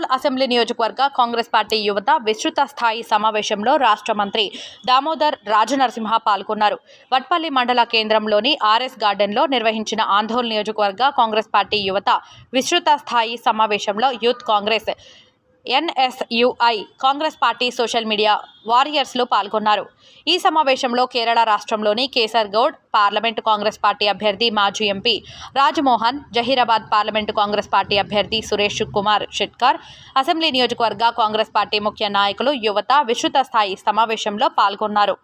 Kurnool assembly నియోజకవర్గ Congress party యువత విస్తృత స్థాయి సమావేశంలో రాష్ట్ర మంత్రి దామోదర్ రాజనరసింహ పాల్గొన్నారు. వట్పల్లి మండల కేంద్రంలోని ఆర్ఎస్ గార్డెన్లో నిర్వహించిన ఆందోళన నియోజకవర్గ కాంగ్రెస్ పార్టీ యువత విస్తృత స్థాయి సమావేశంలో youth Congress NSUI Congress party social media వారియర్స్లో పాల్గొన్నారు. ఈ సమావేశంలో కేరళ రాష్ట్రంలోని Kesar Goud parliament Congress party అభ్యర్థి మాజీ MP Rajmohan Zaheerabad parliament Congress party అభ్యర్థి సురేష్ కుమార్ షెట్కర్ అసెంబ్లీ నియోజకవర్గ కాంగ్రెస్ పార్టీ ముఖ్య నాయకులు యువత విస్తృత స్థాయి సమావేశంలో పాల్గొన్నారు.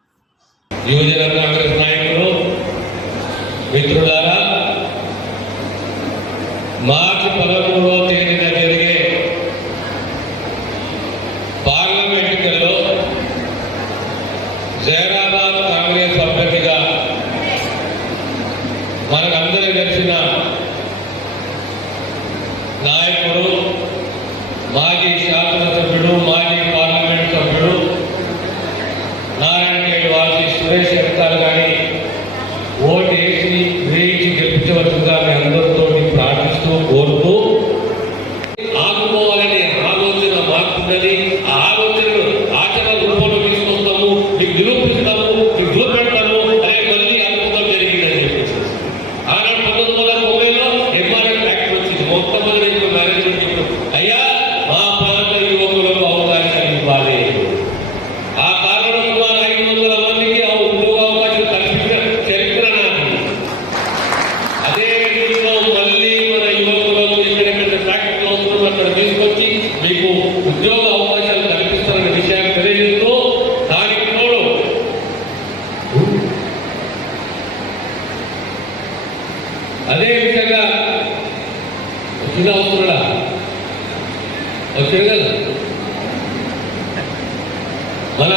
మార్చి మనకందరూ తెలిసిన నాయకుడు మాజీ శాసనసభ్యుడు మాజీ పార్లమెంట్ సభ్యుడు నారాయణ రెడ్డి వాసి సురేష్ చెప్తారు కానీ ఓటు వచ్చిన అవసరం వచ్చాడు కదా మన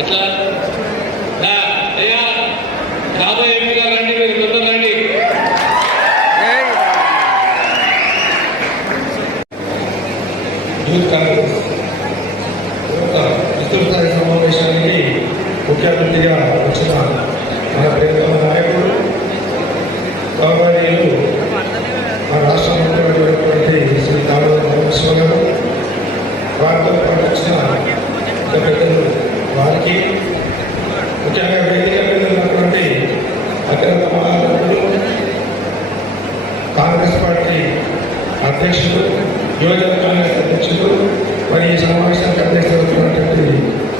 ఎట్లా? రాబోయే రండి మీరు రండి. యూత్ కాంగ్రెస్ విస్తృతస్థాయి సమావేశానికి ముఖ్య అతిథిగా వచ్చిన మన ప్రియతమ నాయకుడు గౌరవనీయులు మన రాష్ట్ర ముఖ్యమైనటువంటి శ్రీ గారు వారితో పాటు వచ్చిన పెద్దలు వారికి ముఖ్యంగా వేదిక మీద ఉన్నటువంటి అత్యంత కాంగ్రెస్ పార్టీ అధ్యక్షులు యువజన కాంగ్రెస్ అధ్యక్షులు మరి ఈ సమావేశానికి అధ్యక్షత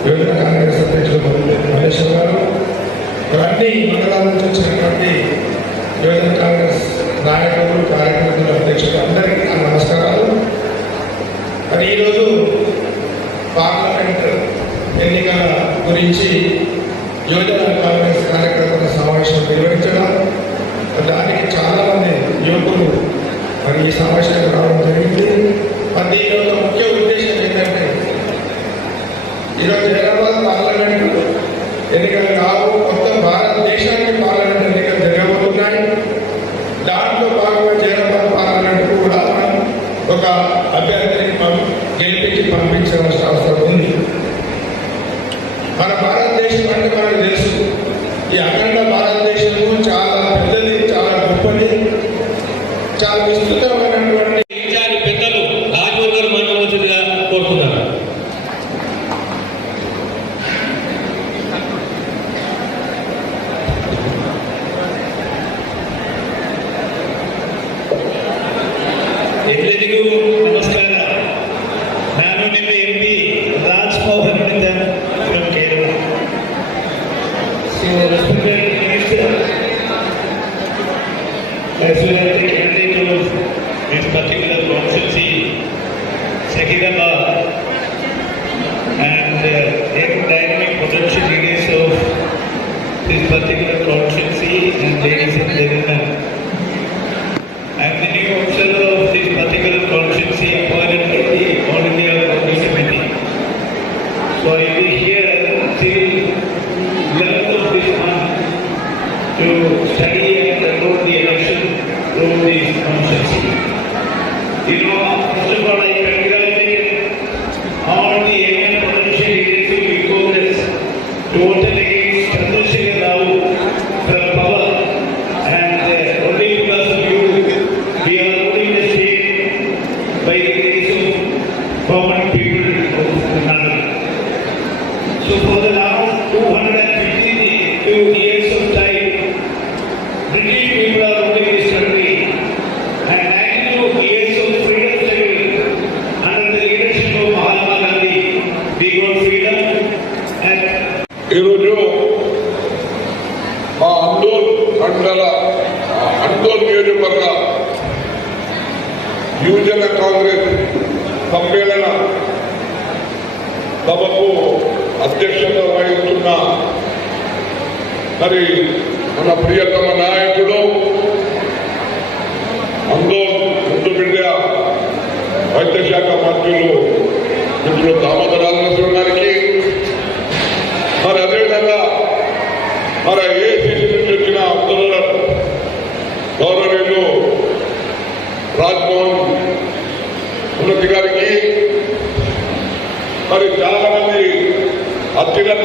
యువజన కాంగ్రెస్ అధ్యక్షులు మహేశ్వర గారు ఇవన్నీ మండలాల నుంచి వచ్చినటువంటి యువజన కాంగ్రెస్ నాయకులు కార్యకర్తలు అధ్యక్షులు అందరూ నా నమస్కారాలు మరి ఈరోజు పార్లమెంట్ ఎన్నికల గురించి యువజన కాంగ్రెస్ కార్యకర్తల సమావేశం నిర్వహించడం దానికి చాలా మంది యువకులు సంభాషణ రావడం జరిగింది. మరి దీని యొక్క ముఖ్య ఉద్దేశం ఏంటంటే ఈరోజు హైదరాబాద్ పార్లమెంట్ ఎన్నికలు కావు. మొత్తం భారతదేశానికి పార్లమెంట్ ఎన్నికలు జరగబోతున్నాయి. దాంట్లో భాగంగా హైదరాబాద్ పార్లమెంట్ కూడా మనం ఒక అభ్యర్థిని గెలిపించి పంపించవలసిన అవసరం ఉంది. మన భారతదేశం అంటే మనకు తెలుసు. ఈ అఖండ ಎಲ್ಲರಿಗೂ ನಮಸ್ಕಾರ ನಾನು ನಿಮ್ಮ ಎಂ ಪಿ ರಾಜ್ಮೋಹನ್ ಮಿಂದರ್ to study and control the election through this constituency. You know, first of all, I congratulate all the eminent politician leaders who totally మండల నియోజకవర్గ యువజన కాంగ్రెస్ సమ్మేళన సభకు అధ్యక్షత వహిస్తున్న మరి మన ప్రియతమ నాయకుడు అందో ముందు బిడ్డ వైద్య శాఖ మంత్రులు మిత్రులు దామోదరాజు గారికి మరి చాలా మంది అత్యున్నత